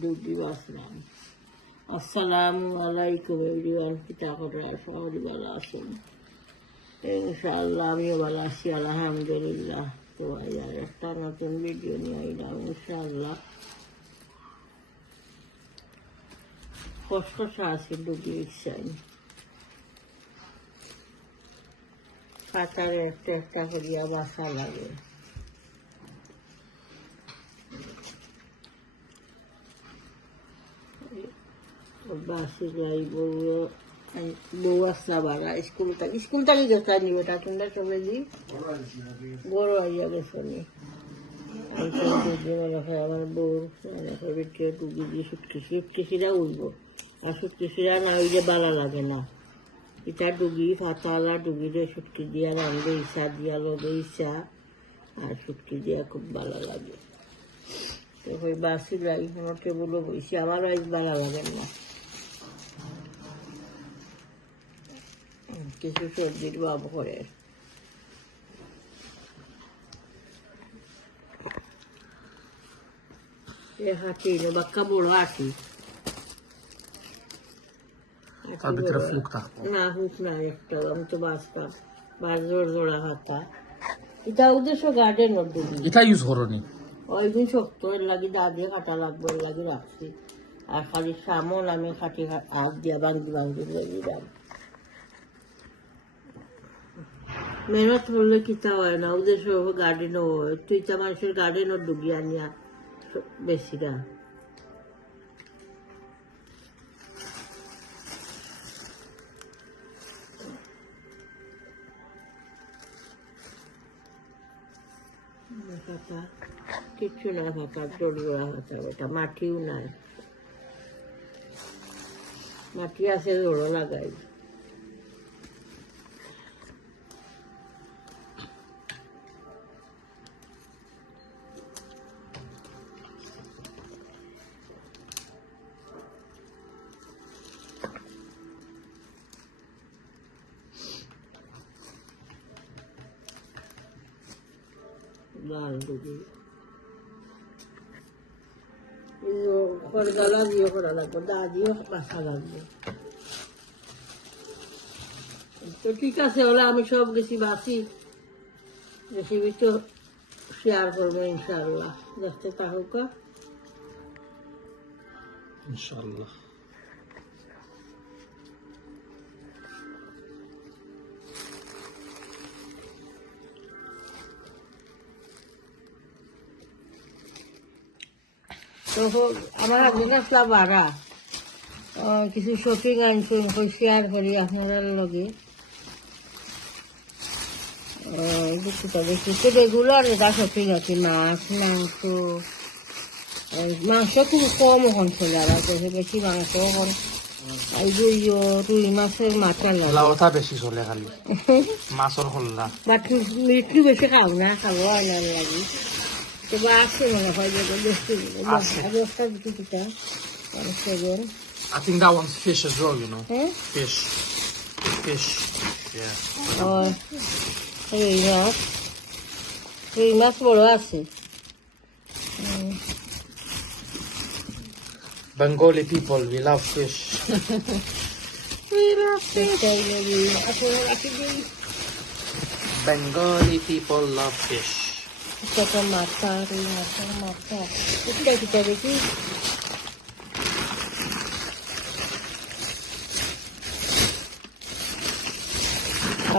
দুটি বাসলাম। আসসালামু আলাইকুম এভরিওয়ান, কিতা করার সবাই ভালো আছেন? ইনশাআল্লাহ আমিও ভালো আছি, আলহামদুলিল্লাহ। তো আর একটা নতুন ভিডিও নিয়ে আইলাম ইনশাআল্লাহ। কষ্টটা আছে ডুবি ইচ্ছাই, পাতারে একটা একটা করিয়া বাসা লাগে। বাসি যাই বউ আসা বাড়া স্কুল থেকে যেতে নিবে তা তোমরা সবে দি বড় হইয়া গেছে নি। আমার বউর টুকি দিয়ে সুটকেসিরা উঠবো, আর সুটকেসিরা না উইলে বালা লাগে না। ইটা ডুগি ফাতালা ডুগিরে সুটকি দিয়া রান্ধে ইচ্ছা দিয়া লগে ইচ্ছা, আর সুটকি দিয়া খুব ভালো লাগে। তো ওই বাসি যাই আমার টেবুলও বইছি, আমারও আজ ভালো লাগে না। কিছু সবজির ভাব করে হাঁটি বাক্কা বড় হাঁটি না হুক না একটা। আমি তো বাঁচতাম বাস জোড় জোড়া হাতা। এটা উদ্দেশ্য গার্ডেন এটা ইউজ করনি ওই দিন শক্ত এর লাগি দা দিয়ে কাটা লাগবে, এর লাগি রাখছি। আর খালি সামন আমি খাটি হাত দিয়া ভাঙ্গি ভাঙ্গি দিলাম। মেহনত করলে কিতা হয় না, ওদের সব গার্ডেনও হয়। তুই তো মানুষের গার্ডেনও ডুবি আনিয়া বেশিরা ফাঁকা কিচ্ছু না, ফাঁকা জোড়া ফাঁকা ওটা মাটিও নাই। মাটি আছে জোড়ো লাগাই। লাল ডুবি খড়গালা দিয়ে করা লাগবে, দা দিয়েও বাসা লাগবে। তো ঠিক আছে, হলে আমি সব গেছি বাসি রেসিপি তো শেয়ার করবো ইনশাআল্লাহ। দেখতে থাকুক ইনশাআল্লাহ। তো আমার একজন আসলা বাড়া কিছু শপিং আনছুন শেয়ার করি আপনার লগে। দেখি তো রেগুলার এটা শপিং আছে, মাছ মাংস। মাংস খুব কম এখন চলে, আর বেশি মাংস এখন রুই মাছের মাথা লাগে বেশি চলে খালি মাছর হল্লা। বাট মিটু বেশি খাও না, খাবো আনার লাগি। তো বা আছে মনে হয় যে বেশি দশটা দুটো কিটা 7। I think that one's fish as well, you know. হ্যাঁ Fish. Yeah. রুই মাছ বড় আছে। Bengali people, we love fish. We love fish. Bengali people love fish. Kita mata, rui mata. Kita দেখি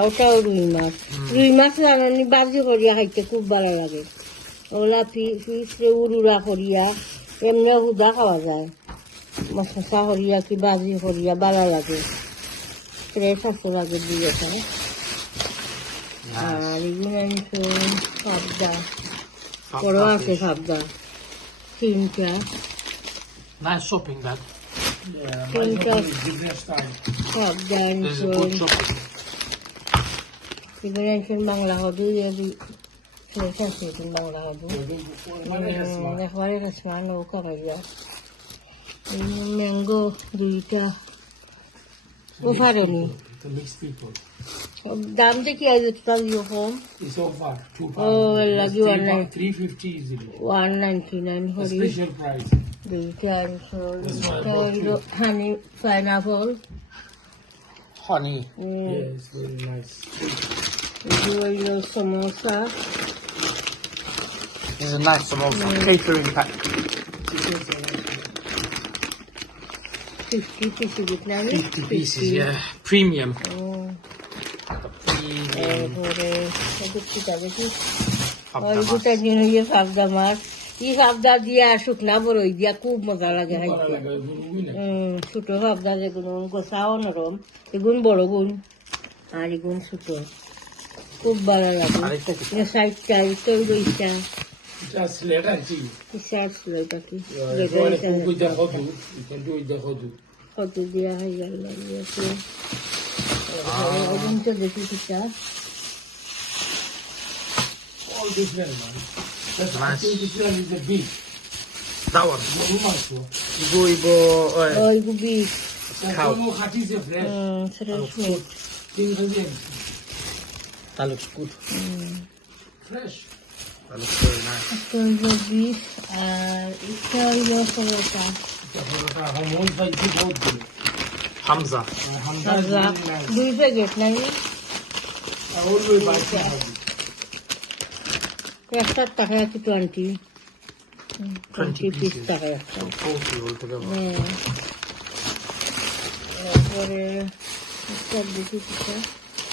ওটাও রুই মাছ রান্নি বাজি করিয়া খাইতে খুব ভালো লাগে। ওগুলা ফিসে উড়ুরা করিয়া এমনি হুদা খাওয়া যায়, মশলা করিয়া কি বাজি করিয়া ভালো লাগে, ফ্রেশ আছে লাগে দিয়ে। আর এগুলো সাবদা বড় আছে, সাবদা 3টা। Nice shopping, Dad. তিনটা সাবদা আনছুন। বাংলা হদু ফ্রেশ আছে বাংলা হদু, একবারে রসমা নৌকা ভাইয়া। ম্যাঙ্গো 2টা ও পারেনি, দাম যে কি আছে total your home? It's so far, 2 Oh, pounds. well, Just you 3 are pound, nice. 350 easily. 199 A hori. special price. This one I bought too. honey pineapple. Honey. Yeah, it's very nice. Your samosa. This is a nice samosa. Catering pack. 50 pieces Vietnamese. 50 pieces, yeah. Premium. Oh. Premium. ওইগুলো নিয়ে ইয়ে সাবদা মাছ ই সাবদা দিয়া শুকনা বড়ই দিয়া খুব মজা লাগে খাইতে ছোট সাবদা যেগুলো গোসাও নরম এগুন বড় গুণ আর এগুন ছোট খুব ভালো লাগে সাইডটা তো রইটা Just let and see. ইসার ছিল এটা কি If you want to cook with the hodu, you can do with the hodu. কত দিয়া হয়ে গেল ওগুন তো দেখি কিটা All different, man. That's I Nice. think this one is the beef. That one. Guibo. ওই গুবি Cow. Khati is fresh. Fresh meat That looks good. Fresh. That looks very nice. Beef আর এটা হইল সমোসা Hamza. দুই packet নাই I always buy একটা টাকা আছে 20 20 পিস pieces. টাকা একটা 40 altogether. তারপরে একটা দেখি কিটা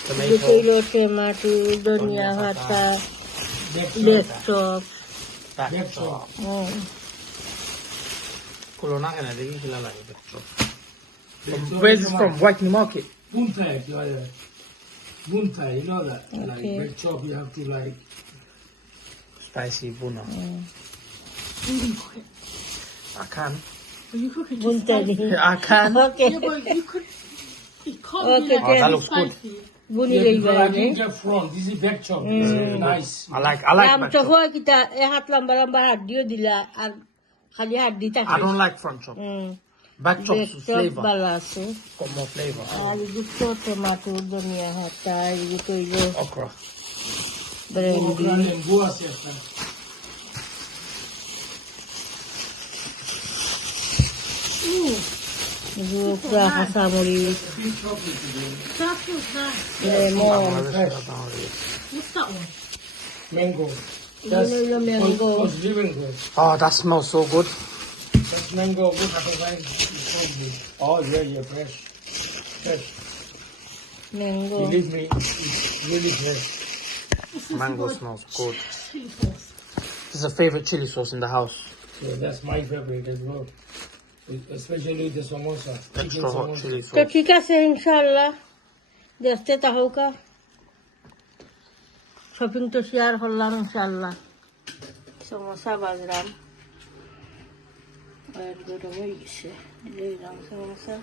Tomato. টমেটো ধনিয়া পাতা leg chop Back chop. Kulona ka na din sila lang back chop. Where's this from? Whitney Market. Buntai, Buntai, you know that? Like Okay. red chop, you have to like. Spicy buna. I can. বুনতে দিই I can. Okay okay Oh, that looks good. Buni Yeah, লই because I বাইরে didn't get front. This is back chop. It's very nice. I like লাম back chop chop. হয় কিটা এ হাত লম্বা লম্বা হাড্ডিও দিলা আর খালি হাড্ডি থাকে I don't like front chop. Back chop's with chop flavor. ভালো আছে Got more flavor. আর এগুলো টমেটো ধনিয়া পাতা এগুলো হইল Okra. ব্রেন্ডি Goa sector. এগুলো পুরা কাঁচামরিচ লেমন Mango. এগুলো হইল mango What's living good? Oh, that smells so good. That's mango good. I don't like it. It's so good. Oh yeah, fresh. Fresh. Mango Believe me, it's really fresh. Mango smells good. This is a favorite chili sauce in the house. Yeah, that's my favorite as well. Especially the samosa. Chicken Extra hot samosa. chili তো sauce. ঠিক আছে ইনশাআল্লাহ দেখতে তাহৌকা shopping তো share করলাম ইনশাআল্লাহ সমোসা বাজরাম আর গরম হয়ে গেছে দিলাম সমোসা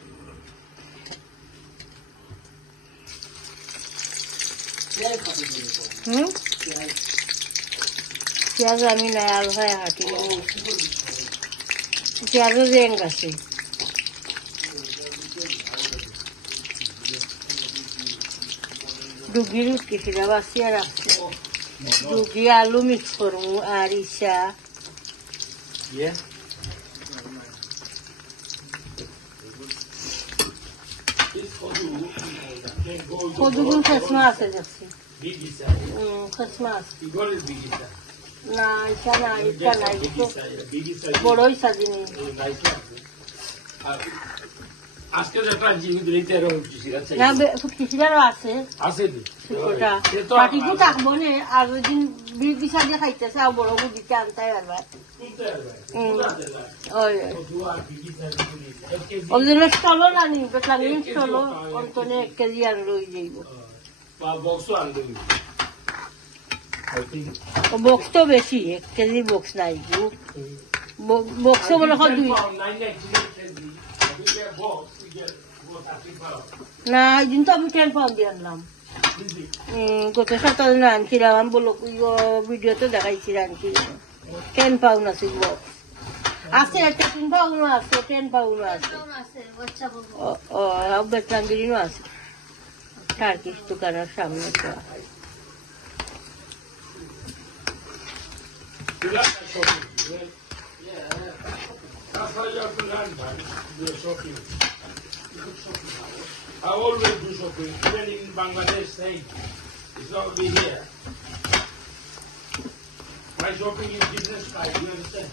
পেঁয়াজ আমি নাই আলু হয় হাঁটি পেঁয়াজও রেং আছে ডুগির উটকেছিলাম বাসিয়া রাখছি ডুগি আলু মিক্স করবো আর ইসা Yeah. কদুগুন খেসমা আছে দেখছি খেসমা আছে না ইসা না ইসা না বড় ইসা জিনিস আজকে যেটা জীবিত রইতে এরকম কিছু আছে না ফুটকেছিলারও আছে আছে তো ওটা পাটিকু থাকবো নে আর ওই দিন বিষ দিশা দিয়ে খাইতেছে আর বড় বুঝিতে আনতে পারবার ওই ওই জন্য চলো না নি বেতলাগিন চলো অন্তনে 1 কেজি আর রই যাইব বক্স আনতে বক্স তো বেশি 1 কেজি বক্স নাই বক্স বলে হয় 2 না এই দিন তো আমি 10 পাউন্ড দিয়ে আনলাম গত সপ্তাহে না আনছিলাম আমি বলো ভিডিওতে দেখাইছি আনছি 10 পাউন্ড আছে বক্স আছে 10 পাউন্ড আছে 10 পাউন্ড আছে ও বেতলাঙ্গিরিনও আছে টার্কিশ দোকানের সামনে তো You like that shopping? Yeah. That's how you have to learn, man. Do shopping. I always do shopping, even in Bangladesh, same. It's not be here. My shopping is business type, you understand?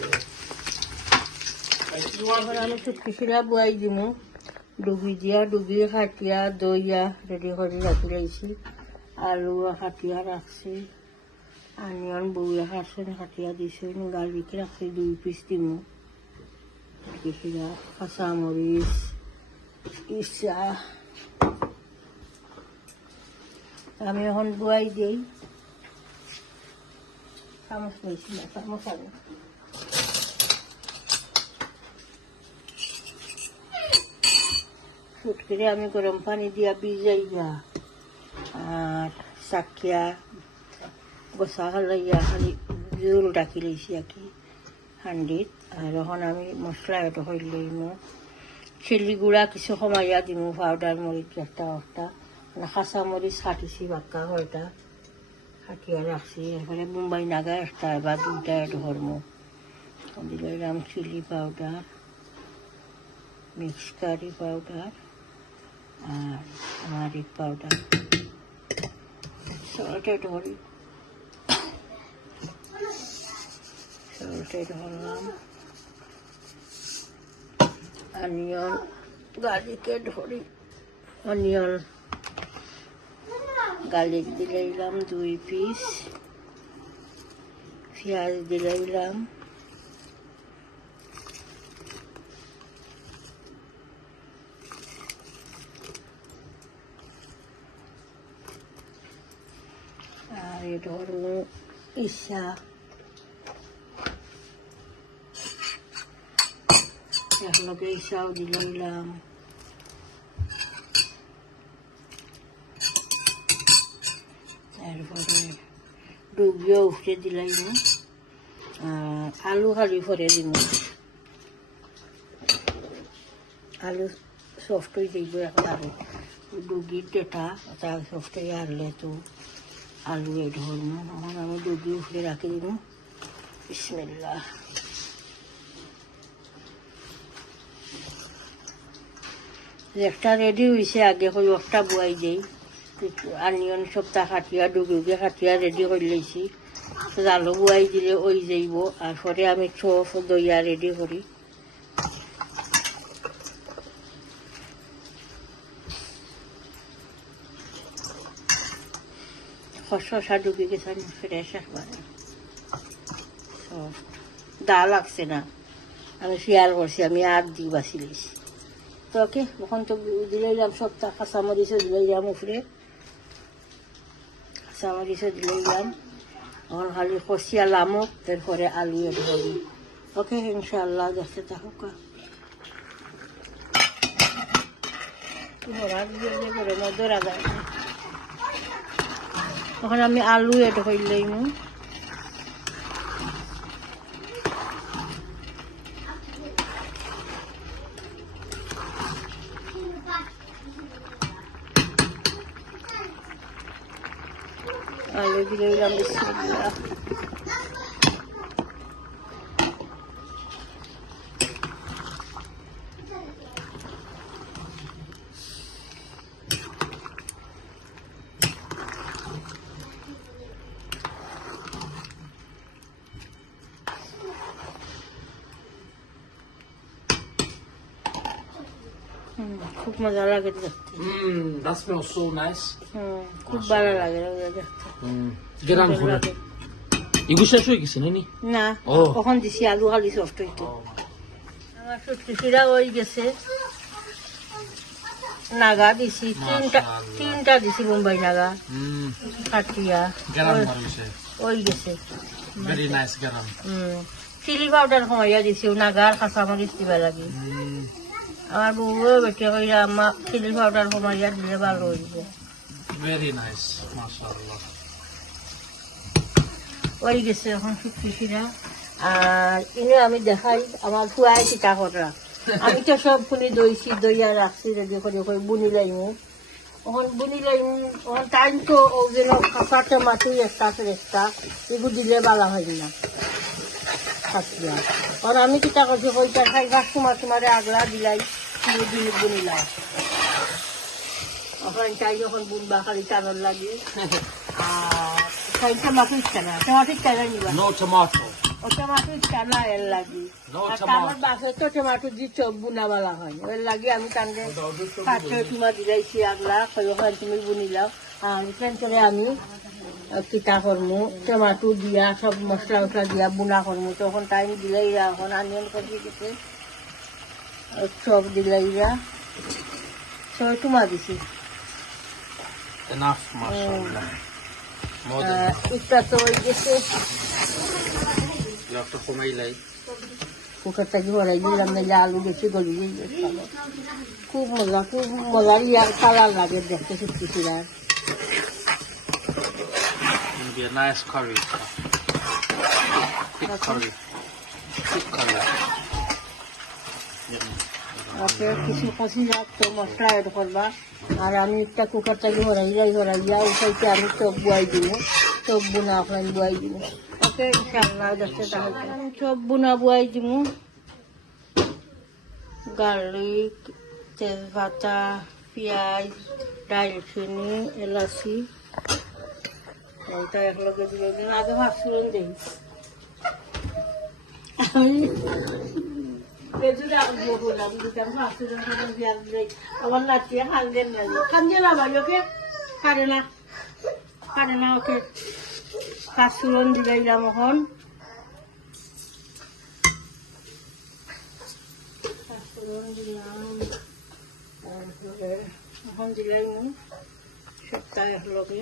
Yeah. Like you want এখন আমি শুটকিশিরা বুয়াই দিমু ডুবি দিয়া ডুবি খাটিয়া দইয়া ready করে রাখি রাখছি আলু খাটিয়া রাখছি আনিয়ন বউয়া খাটছেন খাটিয়া দিছে গার্লিক রাখছি 2 পিস দিমু শুটকিশিরা কাঁচামরিচ ইসা আমি এখন বুয়াই দিই চামচ নিয়েছি না চামচ আনি শুটকিরে আমি গরম পানি দিয়া ভিজাইয়া আর চাকিয়া গোসা হালাইয়া খালি জোল ডাকি লইছি আর কি হান্ডিত আর এখন আমি মশলা এটা হইল লইমু চিলি গুঁড়া কিছু কমাইয়া দিমু পাউডার মরিচ একটা একটা কাঁচা মরিচ কাটিছি বাক্কা হয়টা কাটিয়া রাখছি এরপরে মুম্বাই নাগা একটা বা 2টা এড ধরমু দিলাম chilli powder mix curry powder আর মারিচ পাউডার সল্টেড ধরি সল্টেড ধরলাম অনিয়ন গার্লিকে ধরি অনিয়ন গার্লিক দিলাম 2 পিস পেঁয়াজ দিলাম আর এটা হলো ইসা একলগে ইসাও দিলাম তারপরে ডুবিও উঠে দিলাম আলু খালি ভরে দিব আলু সফট হয়ে যাইব এখন আলু ডুগির ডেটা তা সফট হয়ে আনলে তো আলু এড হরমু এখন আমি ডুগি উঠে রাখি দিব বিসমিল্লাহ একটা রেডি হয়েছে আগে হয়ে একটা বুয়াই দেই আনিয়ন সপ্তাহ খাটিয়া ডুগুকে খাটিয়া রেডি করে লইছি আলু বুয়াই দিলে ওই যাইব আর পরে আমি চপ দইয়া রেডি করি শসা ডুবে গেছে ফ্রেশ একবারে দা লাগছে না আমি শেয়ার করছি আমি আর দি বাছি লইছি তো ওকে এখন তো দিলাম সপ্তাহ কাঁচামরিচও দিলাম উপরে কাঁচামরিচও দিলাম এখন খালি কষিয়া লামক এরপরে আলু এড করি ওকে ইনশাআল্লাহ দেখতে থাকুক গরমে ধরা যায় তখন আমি আলু এড করলাম আলু দিলাম বিসমিল্লাহ খুব মজা লাগে দেখতে That smells so nice. খুব ভালো লাগে দেখতে Geran ভালো khuna. লাগে। Igu shesh hoye gese nani? না ও। কখন দিছি আলু খালি সফট হইতো আমার শুটকিশিরা হয়ে গেছে নাগা দিছি তিনটা দিছি মুম্বাই নাগা কাটিয়া Geran hoye. ওই গেছে Very nice geran. Chilli powder কমাইয়া দিছি নাগার কাঁচামরিচ দিবা লাগে আমার বউও বেটে কইরা আমার চিলি পাউডার কমাইয়া দিলে ভালো হইব Very nice. MashaAllah. ওই গেছে এখন শুটকিশিরা আর এনে আমি দেখাই আমার ফুয়াই চিটা করা আমি তো সবগুলি দইছি দইয়া রাখছি রেডি করে বুনি লাইমু ওখান বুনি লাইমু ওখান টাইম তো ওগুলো কাঁচা টমাটো একটা এগুলো দিলে ভালো হয় না কাটিয়া আর আমি কিতা করছি কইটা খাই গাছ তোমারে আগলা দিলাই বুনিলাই ওখান চাই যখন বুনবা খালি টানোর লাগে আর খাই টমাটো ইচ্ছা না টমাটো ইচ্ছা নিবা No tomato. ও টমাটো ইচ্ছা না এর লাগি No আর tomato. আমার বাসে তো টমাটো দিয়ে চপ বুনাবালা হয় এর লাগে আমি টানলে কাছে তোমার দিলাইছি আগলা ওখানে তুমি বুনিলাও আর সেন্টারে আমি কিতা করমু টমাটো দিয়া সব মশলা উসলা দিয়া বুনা করমু তখন টাইম দিলাইরা এখন আনিয়ন করি দিতে চপ দিলাইরা সব তোমার দিছি Enough, mashallah. More than enough. একটা তো ওই গেছে You have to kumailay. কুকারটা কি ভরাই দিলাম না আলু বেশি গলি খুব মজা ইয়া কালার লাগে দেখতে সত্যি আর It'll be a nice curry. Thick curry. Thick curry. Yeah. ওকে কিছু কষি রাখতো মশলা এড করবা আর আমি একটা কুকারটাকে ভরাইয়া উঠাইতে আমি চপ বুয়াই দিব চপ বুনা ওখানে বুয়াই দিব ওকে ইনশাআল্লাহ দেখতে তাহলে আমি চপ বুনা বুয়াই দিব গার্লিক তেজপাতা পেঁয়াজ দারচিনি এলাচি এইটা একলগে দিয়ে দিন আগে ভাবছিলেন দিই আমি আমার নাচিয়ে খান্দেন না খান্দে না ভাই ওকে পারে না ওকে কাশুরন দিলাইলাম এখন এখন দিলাই সপ্তাহ একলগে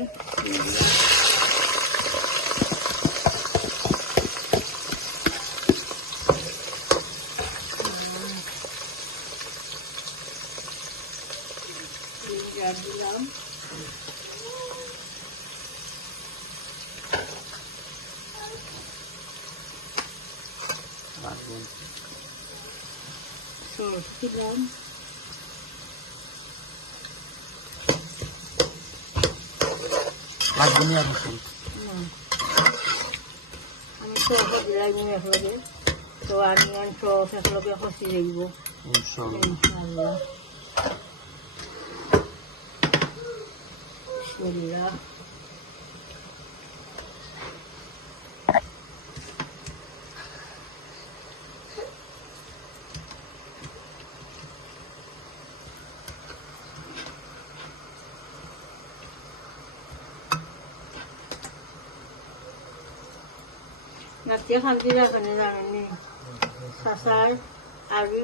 দিলাম দিলাম Like bunia rasul. আমি তো দিলাই একলগে তো আনিয়ন সব একলগে খসি যাইব Inshallah. ইনশাআল্লাহ বিসমিল্লাহ নাতিয়ে খান্তি রাখেনি জানেনি চাচার আৰু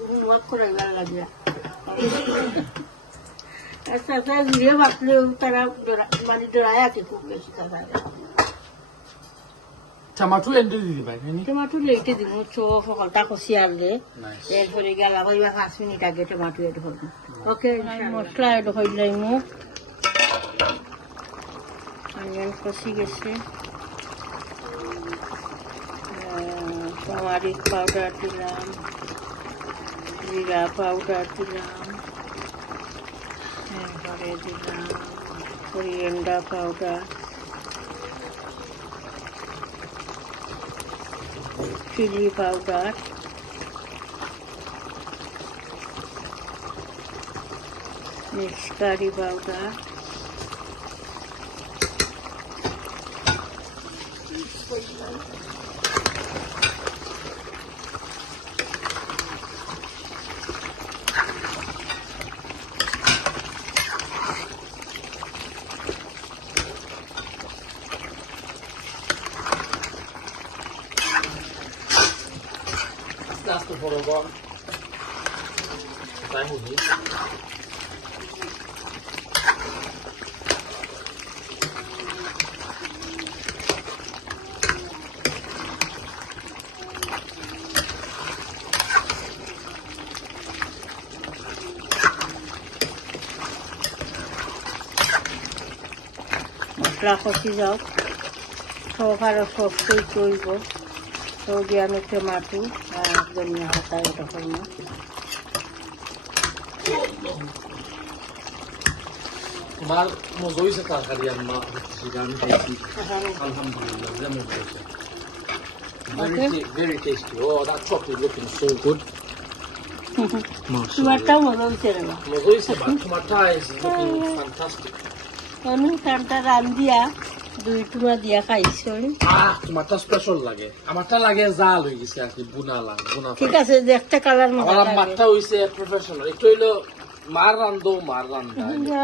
হোমৱৰ্ক কৰাইবার লাগে চাচা ঘুরে ভাবলেও তারা মানে ডরায় আছে খুব বেশি চাচা Tomato and do the bag, any? Tomato লেটে দিব সকালটা কষি আনলে Nice. এরপরে গেলা কইবা 5 মিনিট আগে টমাটো এড করব ওকে মশলা এড হইলাই মু অনিয়ন কষি গেছে টমারিক পাউডার দিলাম জিরা পাউডার দিলাম এরপরে দিলাম coriander powder chilli powder mix curry powder That's the photo one. Time with you. মশলা কষি যাওক সব আরো সব করব তো যে আমি টমাটো আর ধনিয়া পাতা এটা করবো। তোমার মজা হয়েছে তরকারি আম্মা আমি খাইছি আলহামদুলিল্লাহ যেমন হয়েছে very tasty. Oh, that chocolate looking so good. তোমারটাও মজা হচ্ছে রে বা। মজা হয়েছে বা তোমার is looking fantastic. অনুষ্ঠানটা রান্ধিয়া 2 টুকরা দিয়া খাইছো। তোমারটা স্পেশাল লাগে আমারটা লাগে জাল হয়ে গেছে আর কি বুনা ঠিক আছে দেখতে কালার মজা আমার লাগে। মারটা হইছে প্রফেশনাল একটু হইলো মার রান্ধা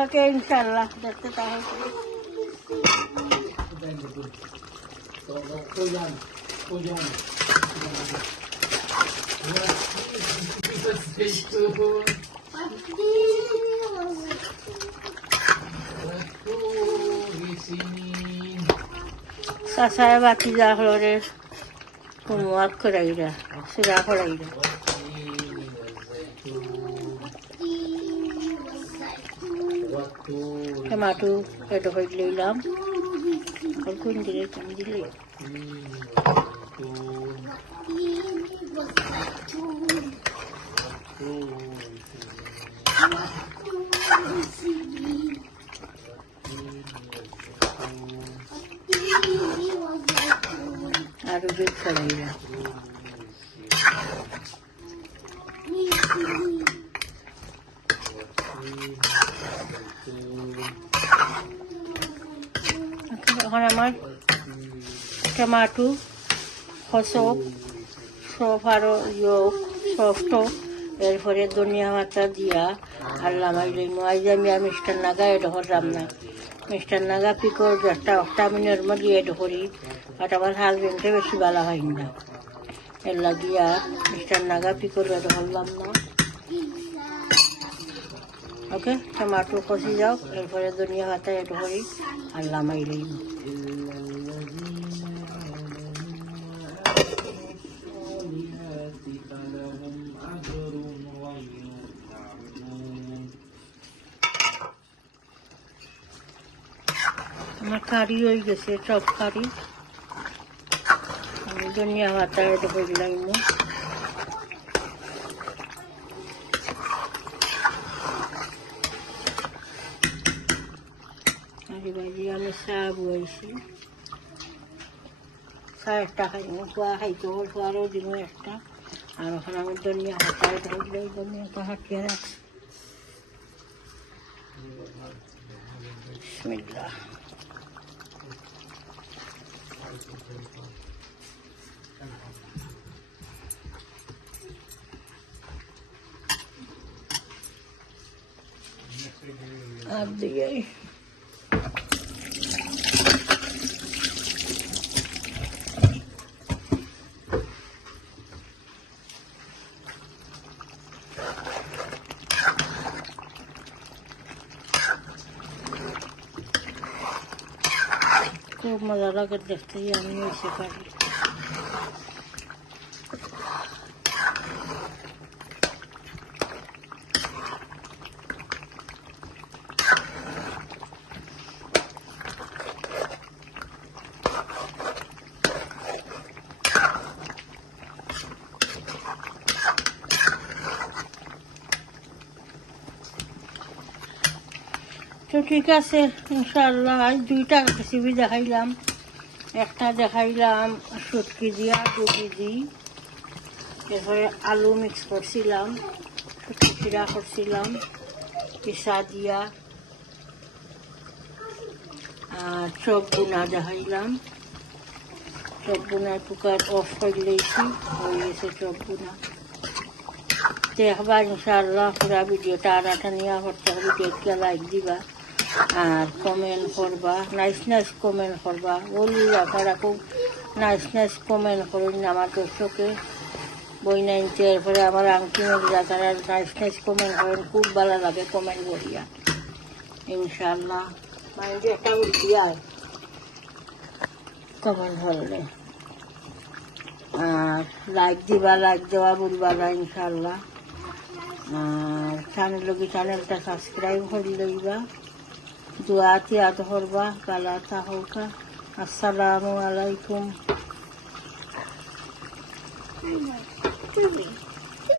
ওকে ইনশাআল্লাহ দেখতে তাহলে Sasaya bati da flores como alcoraira, será alcoraira. Tomato itu kau lelam, kau kun dile kan dile. Aru big karaira. এখন আমার টমাটো খসক সব আরো ইয়োগ সফট এরপরে ধনিয়া পাতা দিয়া আর লামাই লইম আজ আমি আর মিস্টার নাগা এড করলাম না মিস্টার নাগা পিকর একটা আমি নর্মালি এড করি আর আমার হাজবেন্ডে বেশি ভালো হয় না এর লাগিয়া মিস্টার নাগা পিকর এড করলাম না ওকে টমাটো কষি যাও এরপরে ধনিয়া পাতা এড করি আর লামাই লইম আমার কারি হয়ে গেছে সব কারি আমি ধনিয়া পাতা এড করে লাইম বাজি আমি চাহ বইছি চাহ একটা খাইম খোৱা খাইতে হ'ল খোৱারও দিব একটা আর ওখানে আমি ধনিয়া পাতা এড করলে ধনিয়া পাতা হাঁটিয়ে রাখছি বিসমিল্লাহ আর দিয়ে খুব মজা লাগে দেখতে আমি এসে পারি তো ঠিক আছে ইনশাআল্লাহ আজ 2টা রেসিপি দেখাইলাম একটা দেখাইলাম শুটকি দিয়া 2 কেজি এরপরে আলু মিক্স করছিলাম শুটকি চিরা করছিলাম পিসা দিয়া আর চপ বুনা দেখাইলাম চপ বুনা কুকার অফ করে দিয়েছি হয়ে গেছে চপ বুনা দেখবা ইনশাআল্লাহ পুরা ভিডিওটা আনাটা নিয়ে ভিডিওটা লাইক দিবা আর কমেন্ট করবা নাইস কমেন্ট করবা বলি আপনারা খুব নাইস কমেন্ট করুন আমার দর্শকে বই নাইনতে এরপরে আমার আংটি মেঘলা তারা নাইস কমেন্ট করেন খুব ভালো লাগে কমেন্ট করিয়া ইনশাআল্লাহ মানে যে একটা উঠি আয় কমেন্ট করলে আর লাইক দিবা লাইক দেওয়া বলবা না ইনশাআল্লাহ আর চ্যানেলটা সাবস্ক্রাইব করে লইবা দুয়াতে আদ করবা কালা তাহকা আসসালামু আলাইকুম I know.